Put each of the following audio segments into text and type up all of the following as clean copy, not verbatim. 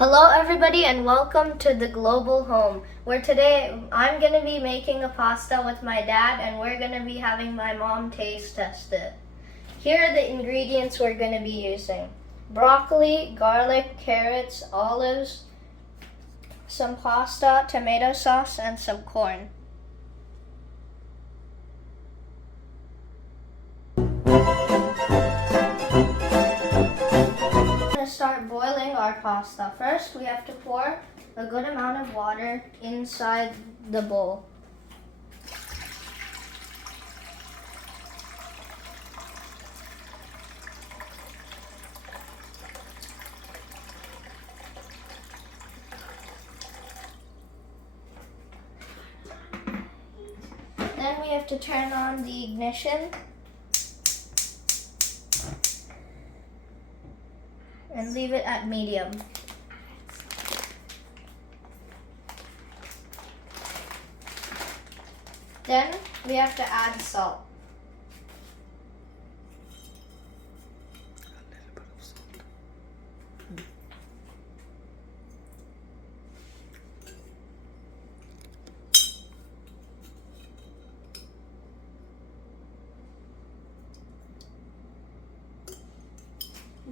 Hello everybody and welcome to the Global Home, where today I'm going to be making a pasta with my dad and we're going to be having my mom taste test it. Here are the ingredients we're going to be using: broccoli, garlic, carrots, olives, some pasta, tomato sauce, and some corn. Start boiling our pasta. First, we have to pour a good amount of water inside the bowl. Then we have to turn on the ignition and leave it at medium. Then we have to add salt.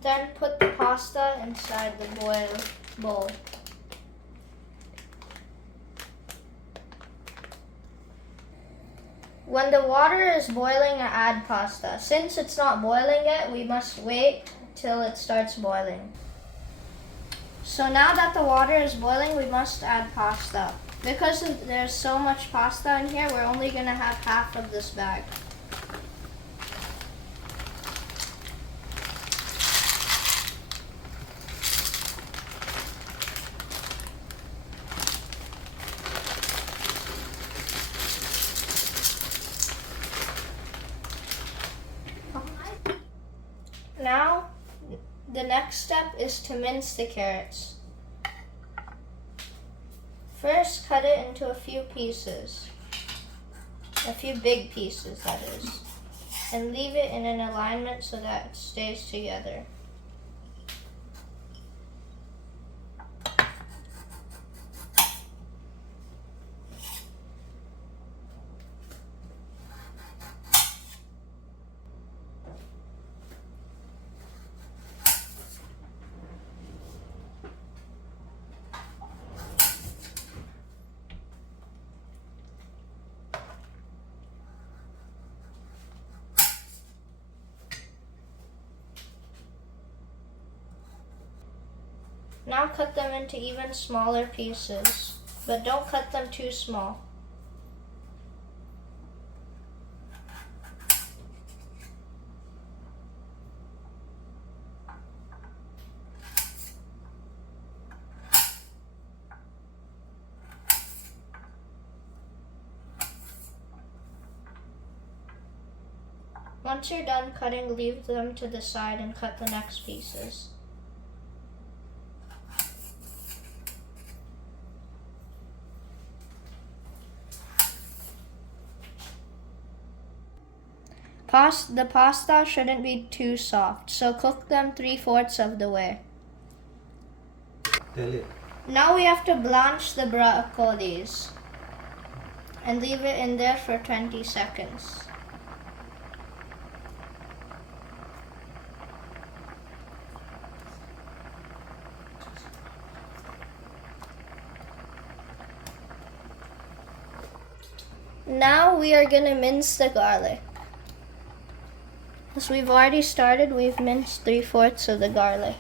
Then put the pasta inside the bowl. When the water is boiling, add pasta. Since it's not boiling yet, we must wait till it starts boiling. So now that the water is boiling, we must add pasta. Because there's so much pasta in here, we're only going to have half of this bag. Now, the next step is to mince the carrots. First, cut it into a few pieces. A few big pieces, that is. And leave it in an alignment so that it stays together. Now cut them into even smaller pieces, but don't cut them too small. Once you're done cutting, leave them to the side and cut the next pieces. The pasta shouldn't be too soft, so cook them 3/4 of the way. Tell it. Now we have to blanch the broccolis and leave it in there for 20 seconds. Now we are going to mince the garlic. As we've already started, we've minced 3/4 of the garlic.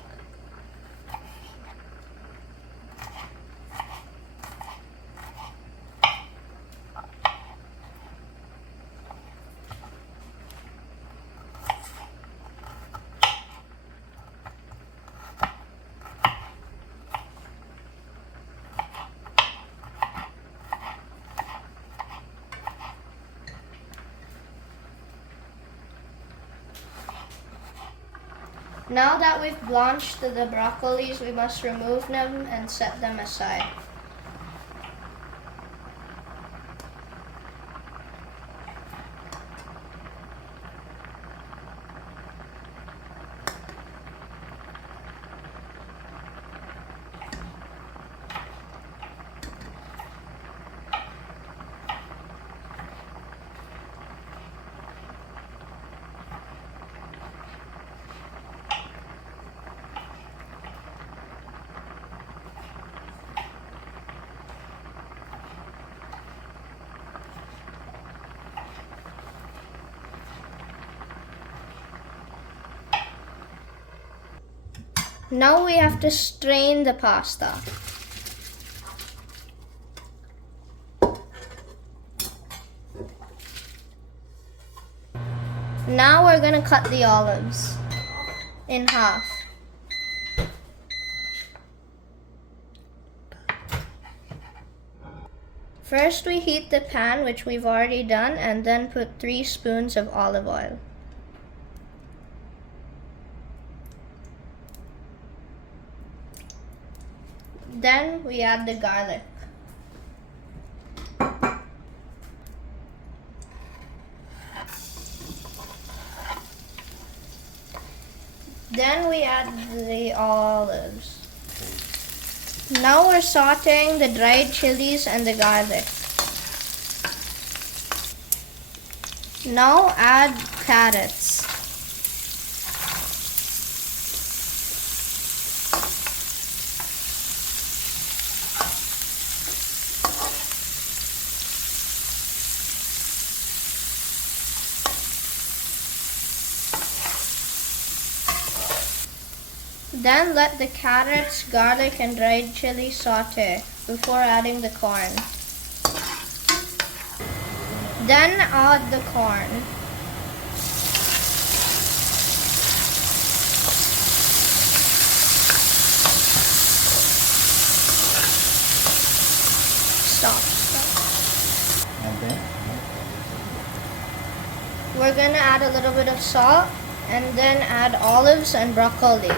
Now that we've blanched the broccolis, we must remove them and set them aside. Now we have to strain the pasta. Now we're gonna cut the olives in half. First we heat the pan, which we've already done, and then put 3 spoons of olive oil. Then we add the garlic. Then we add the olives. Now we're sauteing the dried chilies and the garlic. Now add carrots. Then let the carrots, garlic, and dried chili saute before adding the corn. Then add the corn. Stop. And then We're gonna add a little bit of salt and then add olives and broccoli.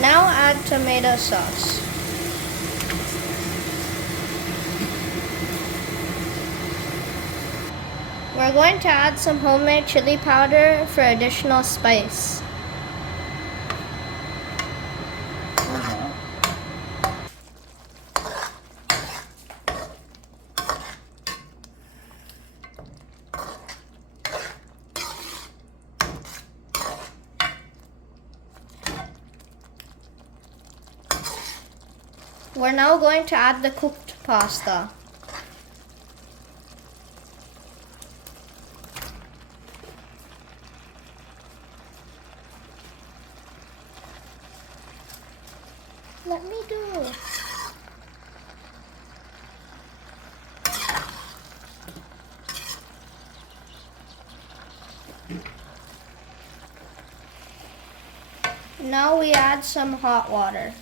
Now add tomato sauce. We're going to add some homemade chili powder for additional spice. We're now going to add the cooked pasta. Let me do. Now we add some hot water.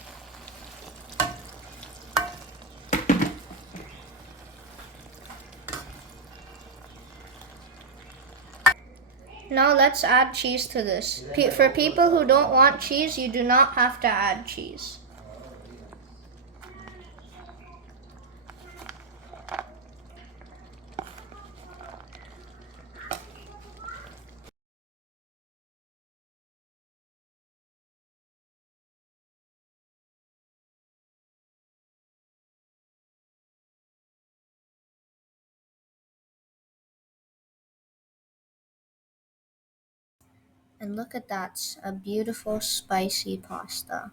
Now let's add cheese to this. For people who don't want cheese, you do not have to add cheese. And look at that, a beautiful spicy pasta.